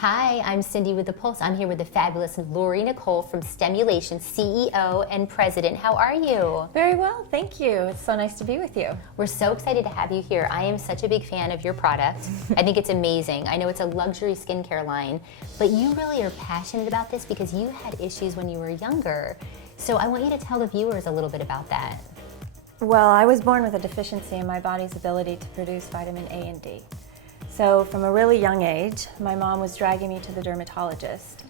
Hi, I'm Cindy with The Pulse. I'm here with the fabulous Laurie Nicoll from Stemulation, CEO and President. How are you? Very well, thank you. It's so nice to be with you. We're so excited to have you here. I am such a big fan of your product. I think it's amazing. I know it's a luxury skincare line, but you really are passionate about this because you had issues when you were younger. So I want you to tell the viewers a little bit about that. Well, I was born with a deficiency in my body's ability to produce vitamin A and D. So from a really young age, my mom was dragging me to the dermatologist.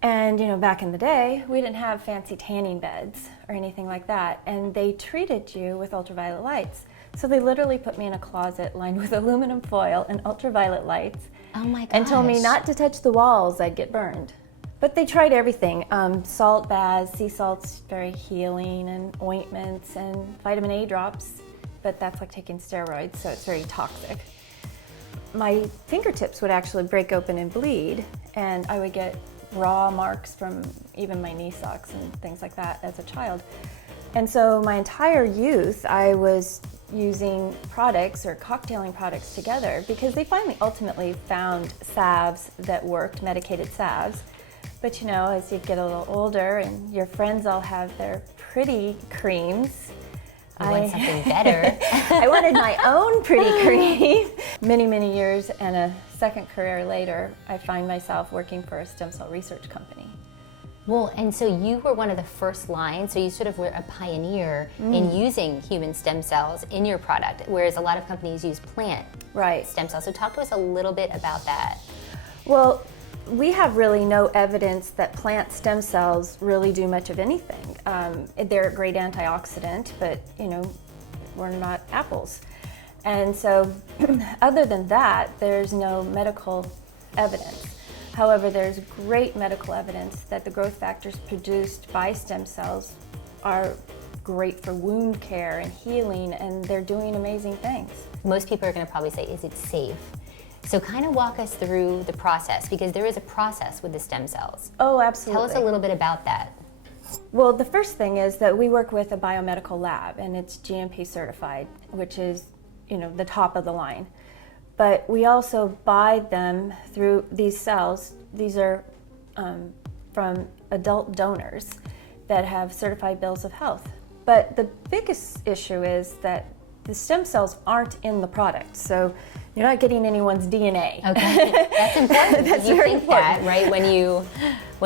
And back in the day, we didn't have fancy tanning beds or anything like that. And they treated you with ultraviolet lights. So they literally put me in a closet lined with aluminum foil and ultraviolet lights. Oh my gosh. And told me not to touch the walls, I'd get burned. But they tried everything, salt baths, sea salt's very healing, and ointments, and vitamin A drops, but that's like taking steroids, so it's very toxic. My fingertips would actually break open and bleed, and I would get raw marks from even my knee socks and things like that as a child. And so my entire youth, I was using products or cocktailing products together because they finally ultimately found salves that worked, medicated salves. But as you get a little older and your friends all have their pretty creams, You want something better. I wanted my own pretty cream. Many years and a second career later, I find myself working for a stem cell research company. Well, and so you were one of the first lines, so you sort of were a pioneer in using human stem cells in your product, whereas a lot of companies use plant stem cells. So talk to us a little bit about that. Well, we have really no evidence that plant stem cells really do much of anything. They're a great antioxidant, but we're not apples. And so other than that, there's no medical evidence. However, there's great medical evidence that the growth factors produced by stem cells are great for wound care and healing, and they're doing amazing things. Most people are going to probably say, is it safe? So kind of walk us through the process, because there is a process with the stem cells. Oh, absolutely. Tell us a little bit about that. Well, the first thing is that we work with a biomedical lab, and it's GMP certified, which is, the top of the line. But we also buy them through these cells. These are from adult donors that have certified bills of health. But the biggest issue is that the stem cells aren't in the product, so you're not getting anyone's DNA. Okay, that's important. That's you very think important. that, right, when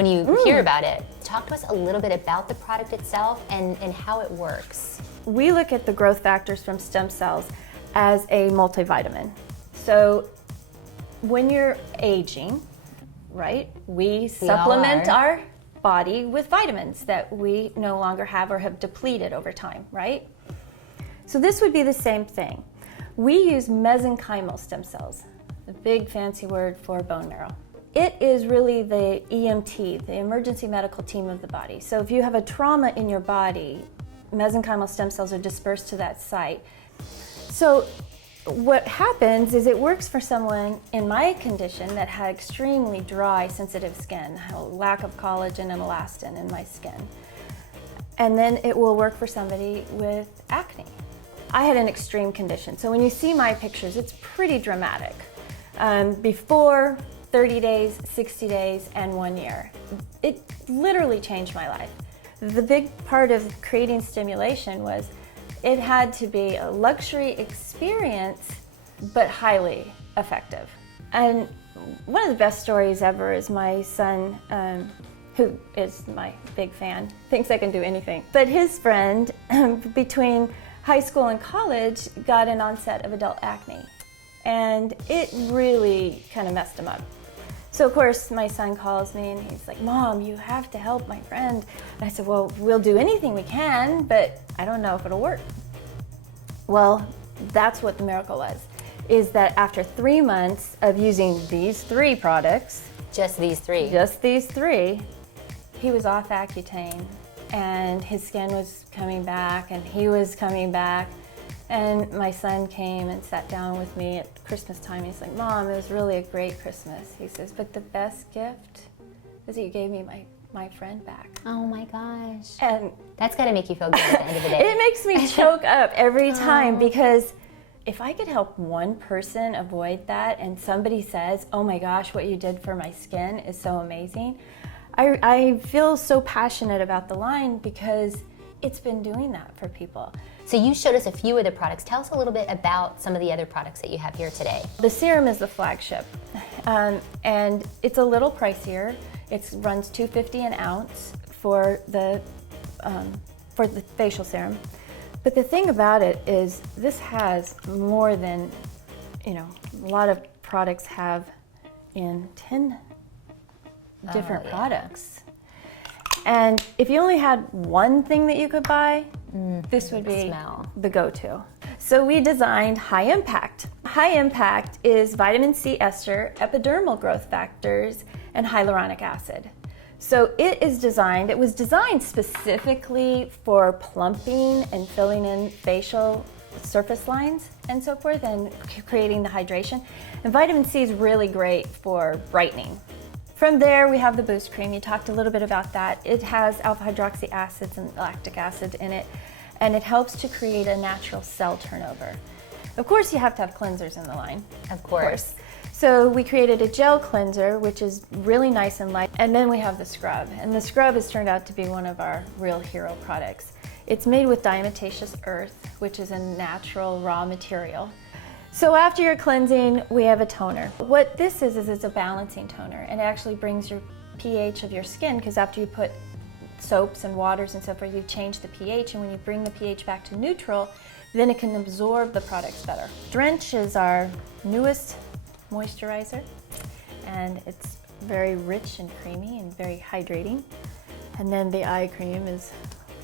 you hear about it. Talk to us a little bit about the product itself and how it works. We look at the growth factors from stem cells as a multivitamin. So when you're aging, right, we supplement our body with vitamins that we no longer have or have depleted over time, right? So this would be the same thing. We use mesenchymal stem cells, the big fancy word for bone marrow. It is really the EMT, the emergency medical team of the body. So if you have a trauma in your body, mesenchymal stem cells are dispersed to that site. So what happens is it works for someone in my condition that had extremely dry, sensitive skin, a lack of collagen and elastin in my skin. And then it will work for somebody with acne. I had an extreme condition, so when you see my pictures, it's pretty dramatic. Before 30 days, 60 days, and 1 year. It literally changed my life. The big part of creating Stemulation was it had to be a luxury experience, but highly effective. And one of the best stories ever is my son, who is my big fan, thinks I can do anything. But his friend, between high school and college, got an onset of adult acne. And it really kind of messed him up. So of course my son calls me and he's like, "Mom, you have to help my friend." And I said, "Well, we'll do anything we can, but I don't know if it'll work." Well, that's what the miracle was, is that after 3 months of using these 3 products, Just these three, he was off Accutane and his skin was coming back and he was coming back. And my son came and sat down with me at Christmas time. He's like, "Mom, it was really a great Christmas." He says, "But the best gift is that you gave me my friend back." Oh my gosh. And That's got to make you feel good at the end of the day. it makes me choke up every time because if I could help one person avoid that and somebody says, oh my gosh, what you did for my skin is so amazing, I feel so passionate about the line because it's been doing that for people. So you showed us a few of the products. Tell us a little bit about some of the other products that you have here today. The serum is the flagship, and it's a little pricier. It runs $2.50 an ounce for the facial serum. But the thing about it is this has more than, a lot of products have in 10 different products. And if you only had one thing that you could buy, this would be the go-to. So we designed High Impact. High Impact is vitamin C ester, epidermal growth factors, and hyaluronic acid. So it was designed specifically for plumping and filling in facial surface lines and so forth, and creating the hydration. And vitamin C is really great for brightening. From there, we have the Boost Cream. You talked a little bit about that. It has alpha hydroxy acids and lactic acid in it, and it helps to create a natural cell turnover. Of course, you have to have cleansers in the line. Of course. So we created a gel cleanser, which is really nice and light, and then we have the scrub. And the scrub has turned out to be one of our real hero products. It's made with diatomaceous earth, which is a natural raw material. So after your cleansing, we have a toner. What this is it's a balancing toner, and it actually brings your pH of your skin, because after you put soaps and waters and so forth, you change the pH, and when you bring the pH back to neutral, then it can absorb the products better. Drench is our newest moisturizer, and it's very rich and creamy and very hydrating. And then the eye cream is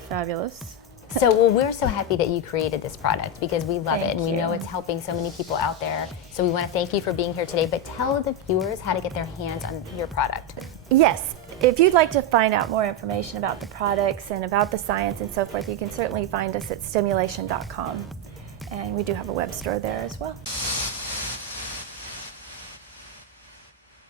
fabulous. So, well, we're so happy that you created this product because we love it and we you. know it's helping so many people out there. So we want to thank you for being here today, but tell the viewers how to get their hands on your product. Yes, if you'd like to find out more information about the products and about the science and so forth, you can certainly find us at stemulation.com. And we do have a web store there as well.